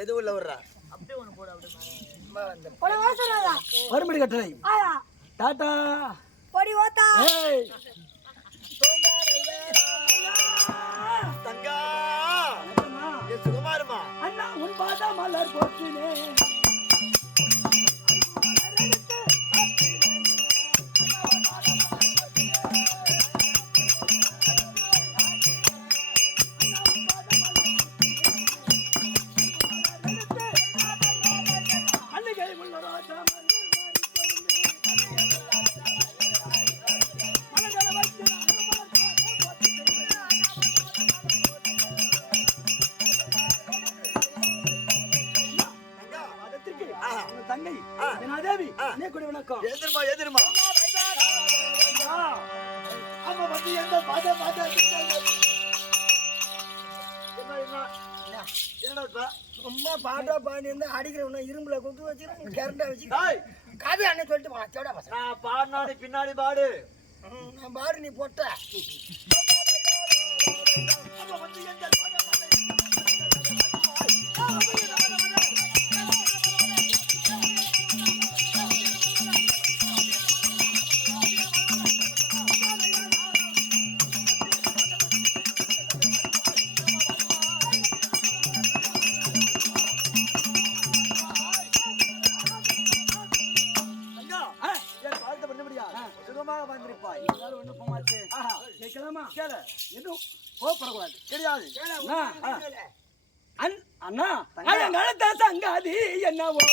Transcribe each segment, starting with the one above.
எது உள்ள விடுறா மறுபடி கட்டளை டாடா பொடி ஓத்தா தங்கா சுகுமாரமா அண்ணா உன் பாதா மலர் போற்றினே தங்கை தேவி அனைவருக்கும் வணக்கம். எதிர்மா எதிர்மா அம்மா வந்து எந்த பாத பாத சும்மா பாட்டா பாடி இருந்தா அடிக்கிறவன இரும்புல குத்து வச்சு கரண்டா வச்சு கதை அண்ணன் சொல்லிட்டு வாச்சோட நான் பாடினாடி பின்னாடி பாடு நான் பாரு நீ போட்ட அண்ணா சங்காதி என்னவோ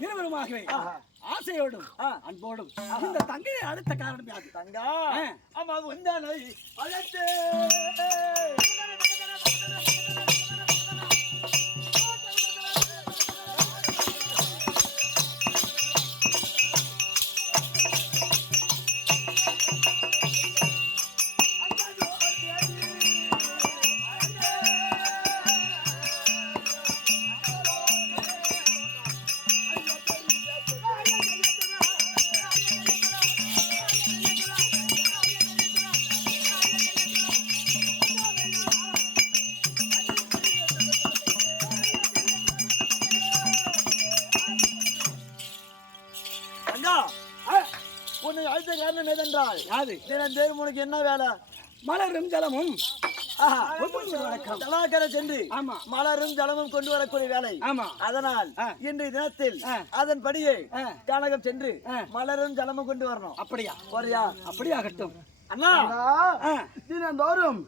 இருவருமாகவே ஆசையோடும் அன்போடும் இந்த தங்கையை அடுத்த காரணம் யாது தங்கா ஆமா வந்தானை அழைத்து உன்னை அழைத்த காரணம் எதென்றால் தினம் உனக்கு என்ன வேலை மலரும் ஜலமும் ஜலாக்கரை சென்று மலரும் ஜலமும் கொண்டு வரக்கூடிய வேலை அதனால் இன்றைய தினத்தில் அதன்படியே கானகம் சென்று மலரும் ஜலமும் கொண்டு வரணும் அப்படியா வரியா அப்படியாகட்டும் அண்ணா தினந்தோறும்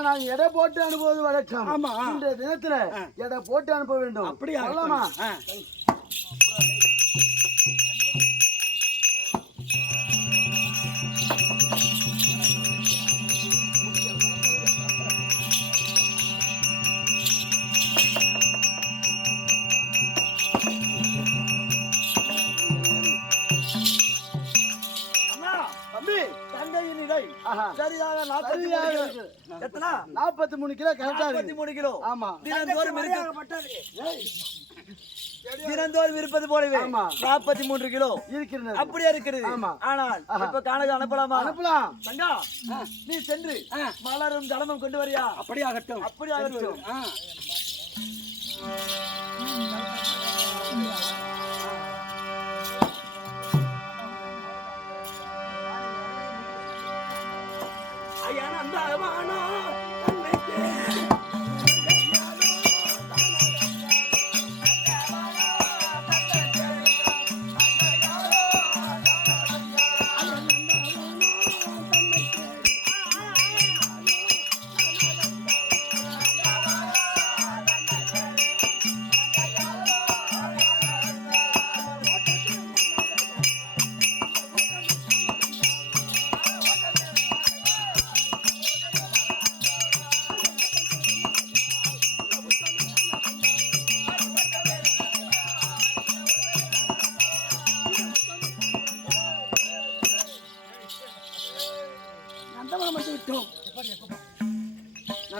நான் எடை போட்டு அனுப்புவது வழக்கம் இன்றைய தினத்துல எடை போட்டு அனுப்ப வேண்டும் அப்படியா சரியாக 43 கிலோ கரெக்டா 43 கிலோ ஆமா தினந்தோறும் இருப்பது போலவே 43 கிலோ இருக்கிறது அப்படியே இருக்கிறது ஆனால் இப்ப கானகம் அனுப்பலாமா அனுப்பலாம் தங்கா நீ சென்று மலரும் ஜலமும் கொண்டு வரியா அப்படியாகட்டும் அப்படியாகட்டும்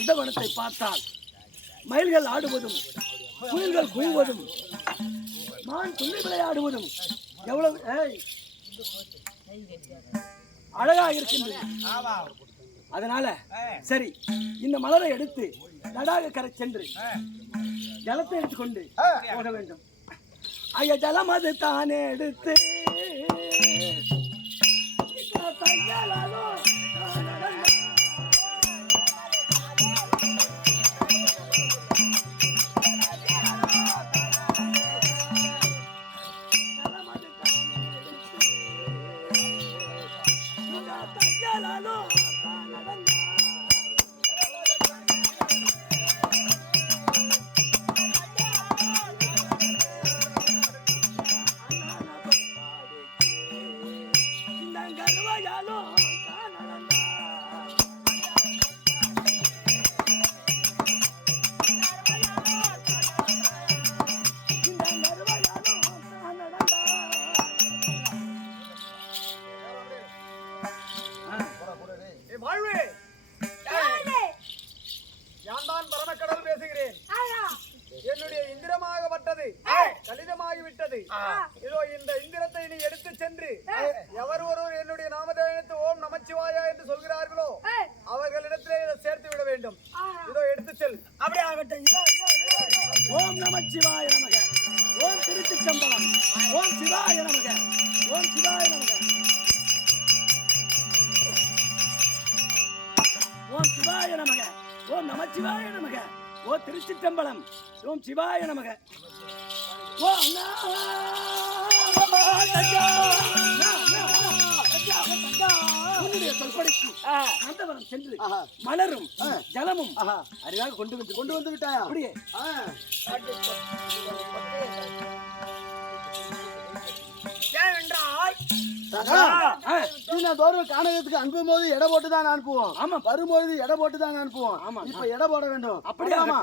நந்தவனத்தை பார்த்தால் மயில்கள் ஆடுவதும் குயில்கள் கூவுவதும் மான் துள்ளி விளையாடுவதும் எவ்வளவு அழகாக இருக்கின்றது. அதனால சரி, இந்த மலரை எடுத்து தடாக கரை சென்று ஜலத்தை எடுத்துக்கொண்டு போக வேண்டும். ஐயா, ஜலம் அது தானே எடுத்து என்னுடைய இந்திரமாகப்பட்டது கலிதமாகிவிட்டது. இதோ இந்த இந்திரத்தை நீ எடுத்து சென்று எவர் ஒருவர் என்னுடைய நாமதேவத்தை ஓம் நமச்சிவாயா என்று சொல்கிறார்களோ அவர்களிடத்திலே இதை சேர்த்து விட வேண்டும். இதோ எடுத்து செல். அப்படியே ஆகட்டும். ஓம் நமச்சிவாய நமக, ஓம் திருச்சிற்றம்பலம், ஓம் சிவாய நமக, ஓம் சிவாய நமக, ஓம் சிவாய நமக, ஓம் நமச்சிவாய நமக, ஓ திருச்சிற்றம்பலம், ஓம் சிவாய நமக. ஓ உன்னுடைய சொல்படிக்கு நந்தவனம் சென்று மலரும் ஜலமும் அரிதாக கொண்டு வந்து விட்டாயா? அப்படியே தோறும் காணகத்துக்கு அனுப்பும் போது எடை போட்டுதான் அனுப்புவோம். ஆமா, வரும்போது எடை போட்டுதான் அனுப்புவோம். ஆமா, இப்ப எடை போட வேண்டும். அப்படியாமா?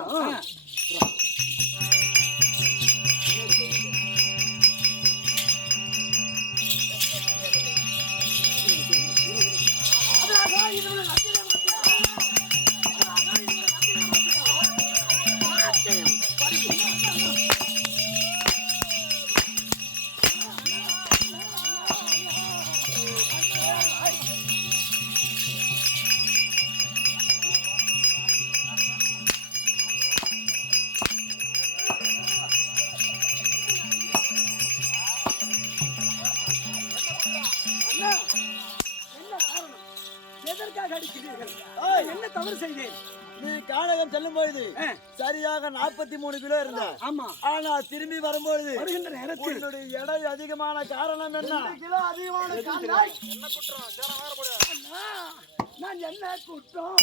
என்ன தவறு செய்தேன்? நீ கானகம் செல்லும் பொழுது சரியாக 43 கிலோ இருந்த. ஆமா, ஆனா திரும்பி வரும்பொழுது வருகின்ற நேரத்தில் என்னுடைய எடை அதிகமான காரணம் என்ன? கிலோ அதிகமான காரணம் என்ன குற்றம்? நான் என்ன குற்றம்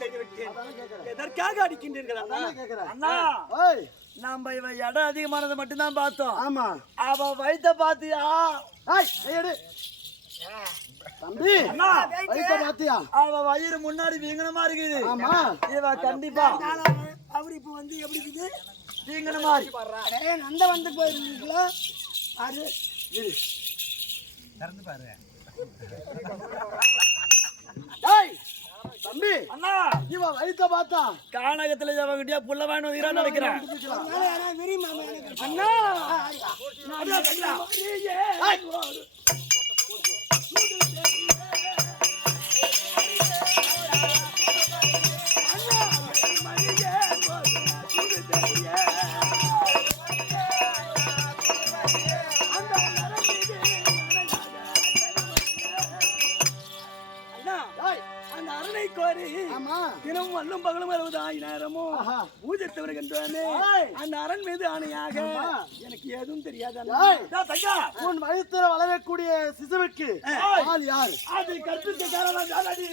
செய்தேன் எதற்காக அடிக்கின்றீர்கள் அண்ணா? நம்ம இவ இடம் அதிகமானதை மட்டும்தான் பார்த்தோம். ஆமா, அவ வயிற்ற பாத்தியா? தம்பி, வயிற்ற பாத்தியா? அவ வயிறு முன்னாடி வீங்கனமா இருக்குது. ஆமா, இவ கண்டிப்பா அவரு இப்ப வந்து எப்படி இருக்குது? வீங்கனமா நந்த வந்து போயிருந்தீங்களா? அது திறந்து பாரு. தம்பி, அண்ணா, இவ வயிற்ற பார்த்தா கானகத்துல அவங்கிட்டயா புள்ள வாங்கி வந்துக்கிறான்னு நினைக்கிறேன். அண்ணா ஆமா தினமும் வல்லும் பகலும் 60 நேரமும் ஆஹா. பூஜித்து வருகின்றனே ஏய். அந்த அரண் மீது ஆணையாக ஆமா. எனக்கு ஏதும் தெரியாது ஏய். தங்கா உன் வயித்துல வளரக்கூடிய சிசுவுக்கு ஆள் யார் அது கற்பித்த காரணம் தானடி.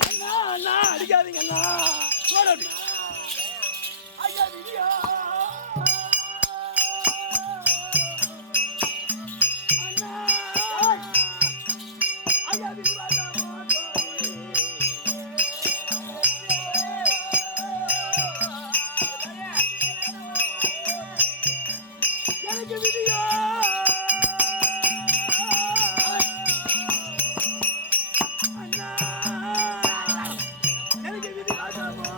அண்ணா அண்ணா அடிக்காதீங்க அண்ணா போடு. ஐயா விதியா அண்ணா ஐயா விதியா எனக்கு விதியா அண்ணா எனக்கு விதி வாசாமோ